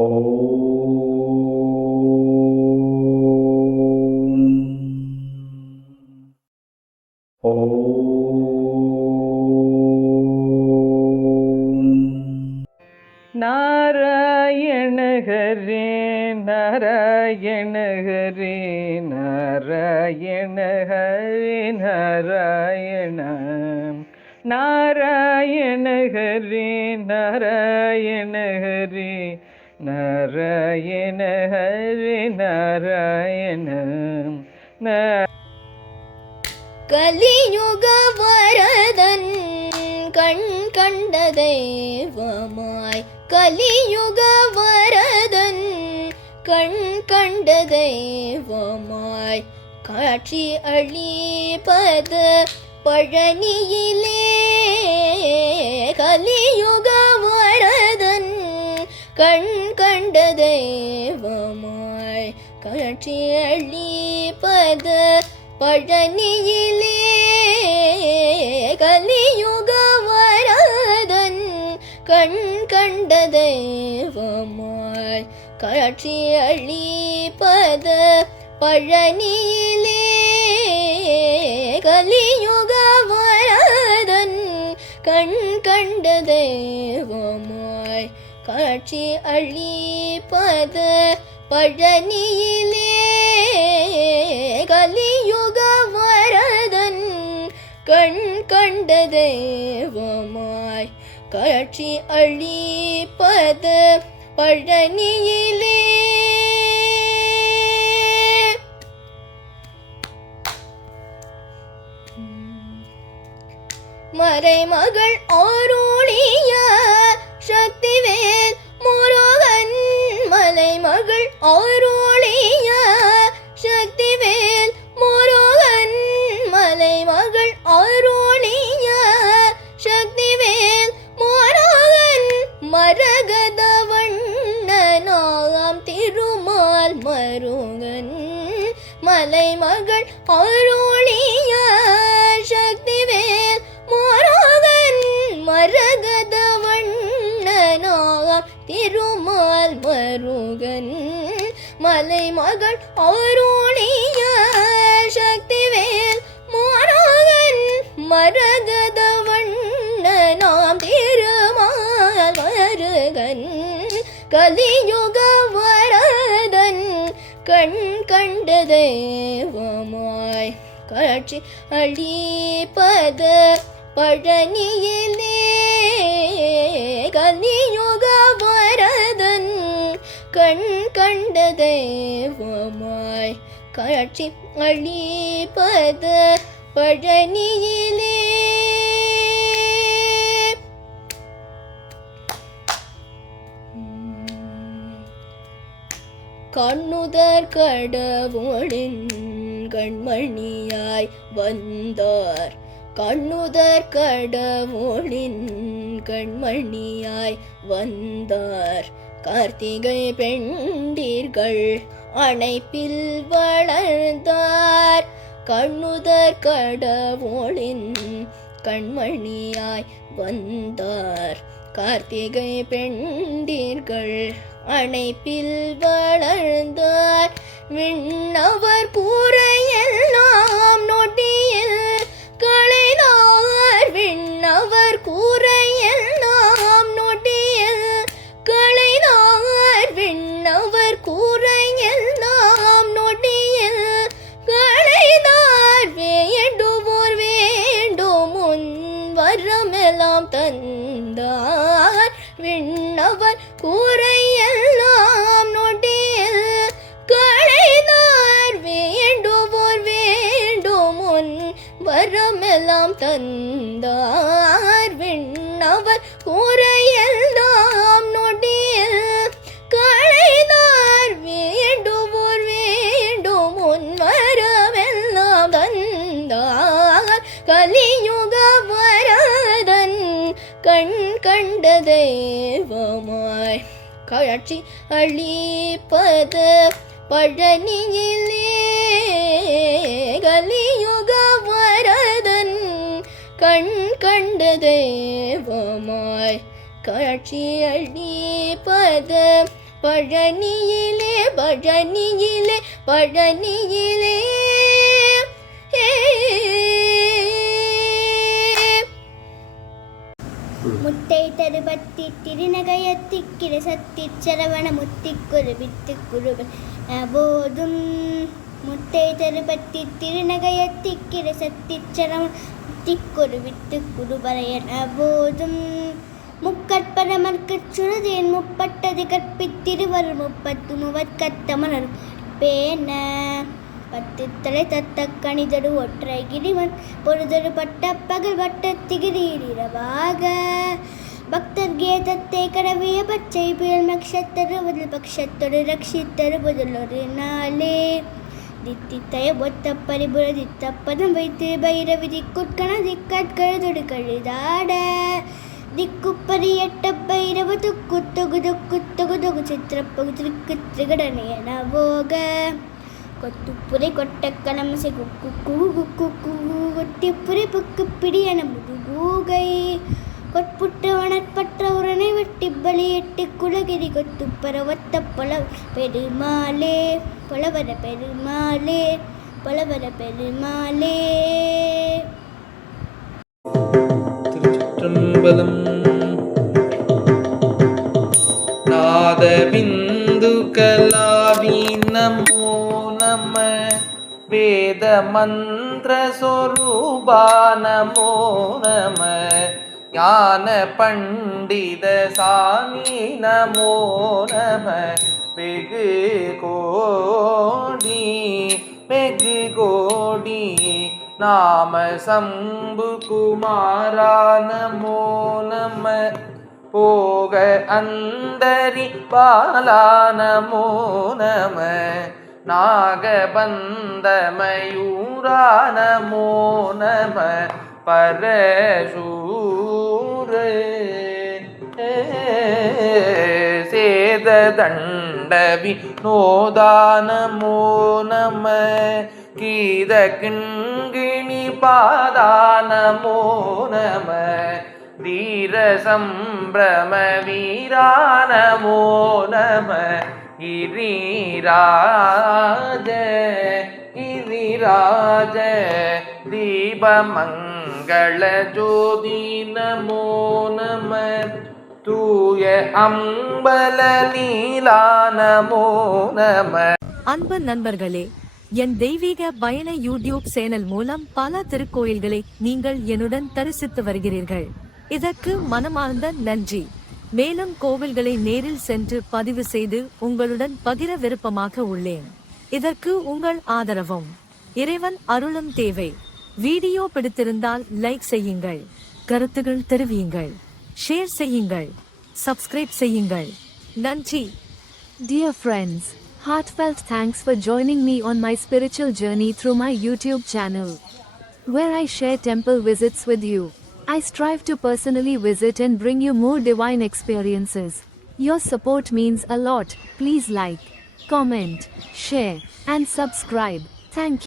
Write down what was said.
நாராயண ஹரே நாராயண ஹரே நாராயண ஹரே நாராயண நாராயண ஹரி நாராயண கலியுக வரதன் கண் கண்ட தெய்வமாய். கலியுக வரதன் கண் கண்ட தெய்வமாய். காட்சி அளிப்பத பழனியிலே. கலியுக வரதன் கண் கண்ட தெய்வமாய் காட்சி அளிப்பத பழனியிலே கலியுக வரதன் கண் கண்ட தெய்வமாய் காட்சி அளிப்பத பழனியிலே கலியுக வரதன் கண் கண்ட தெய்வமாய் காட்சி அளிப்பத பழனியிலே கலியுக வரதன் கண் கண்ட தெய்வமாய் காட்சி அளிப்பத பழனியிலே. மறைமகள் ஆரோணிய சக்திவேல் திருமால் மருகன் மலை மகள் அருணிய சக்திவேல் முருகன் மரகத வண்ணனாம் திருமால் மருகன் கலியுக வரதன் கண் கண்ட தெய்வமாய் காட்சி அழிப்பத பழனியிலே. கண் கண்ட தெய்வமாய் காட்சி அளிப்பத பழனியிலே. கண்ணுதர் கடவுளின் கண்மணியாய் வந்தார். கண்ணுதர் கடவுளின் கண்மணியாய் வந்தார். கார்த்திகை பெண்டீர்கள் அணைப்பில் வளர்ந்தார். கண்ணுதர் கடவுளின் கண்மணியாய் வந்தார். கார்த்திகை பெண்டீர்கள் அணைப்பில் வளர்ந்தார். விண்ணவர் கூரை வரமெல்லாம் தந்தார் விண்ணவர் கூரையெல்லாம் நொடியில் களைனார் வேண்டுவோர் வேண்டும் முன் வரமெல்லாம் தந்தார் கலியுக வரதன் கண் கண்ட தெய்வமாய். காட்சி அளிப்பத பழனியிலே கண் கண்ட தெய்வமாய் காட்சி அளிப்பத பழனியிலே பழனியிலே பழனியிலே. முத்தை தருபத்தி திருநகையத்திக்கிற சத்தி சரவண முத்திக்குரு வித்து குருவன். போதும் முத்தை தருபத்தி திருநகையத்திக்கிற சத்தி சரவண முத்திக்குரு வித்து குருபரையன் போதும். முக்கற்பரமர்க்கச் சுருதேன் முப்பட்டது கற்பித்திருவர் முப்பத்து முவற்கத்தமலர் பேன. பத்து தலை தத்த கணிதடு ஒற்றை கிரிவன் பொழுதொரு பட்ட பகல் பட்ட திகிரீரவாக பக்தர் கேதத்தை கடவிய பச்சை புயல் நக்ஷத்தரு பதில் பக்ஷத்தொரு ரட்சித்தரு பதில் ஒரு நாளே. தித்தித்தய ஒத்த பரிபுர தித்தப்பதம் வைத்து பைரவி திக்குட்கண திக்கட்கழுதொடு கழுதாட திக்குப்பதி எட்ட பைரவ துக்கு தொகு தொக்கு தொகு தொகு சித்திரப்பகு திருக்கு திரிகடனையன போக கொத்துப்புரை கொட்ட கலமசை குக்கு குகு குக்கு குகு கொட்டிப்புரை புக்கு பிடியன முதுகூகை. பலியிட்டு குலகிரி கொத்து பரவத்த பொல பெருமாளே பொலவர பெருமாளே பொலவர பெருமாளே. திருச்சிற்றம்பலம் நாதபிந்து கலாவி நமோ நம வேத மந்திர சொரூபா நமோ நம ஞான பண்டித சாமி நமோ நம. வெகு கோடி வெகு கோடி. நாம சம்பு குமாரா நமோ நம. போக அந்தரி பாலா நமோ நம. நாகபந்தமயூரா நமோ நம. பரசூ சேத தண்டவி நோதானமோ நம கீத கிண்கிணி பாதானமோ நம தீர சம்பிரம வீரானமோ நம கிரிராஜ கிரிராஜ தீபமங்கள ஜோதி நமோ நம. தூய அம்பல நீலா நமோ நம. அன்பு நண்பர்களே என் தெய்வீக பயண யூடியூப் சேனல் மூலம் பல திருக்கோயில்களை நீங்கள் என்னுடன் தரிசித்து வருகிறீர்கள். இதற்கு மனமார்ந்த நன்றி. மேலும் கோவில்களை நேரில் சென்று பதிவு செய்து உங்களுடன் பகிர விருப்பமாக உள்ளேன். இதற்கு உங்கள் ஆதரவும். இறைவன் அருளும் தேவை வீடியோ பிடித்திருந்தால் லைக் செய்யுங்கள் கருத்துகள் தெரிவியுங்கள் ஷேர் செய்யுங்கள் சப்ஸ்கிரைப் செய்யுங்கள் நன்றி Dear friends, heartfelt thanks for joining me on my spiritual journey through my YouTube channel, where I share temple visits with you. I strive to personally visit and bring you more divine experiences. Your support means a lot. Please like, comment, share, and subscribe. Thank you.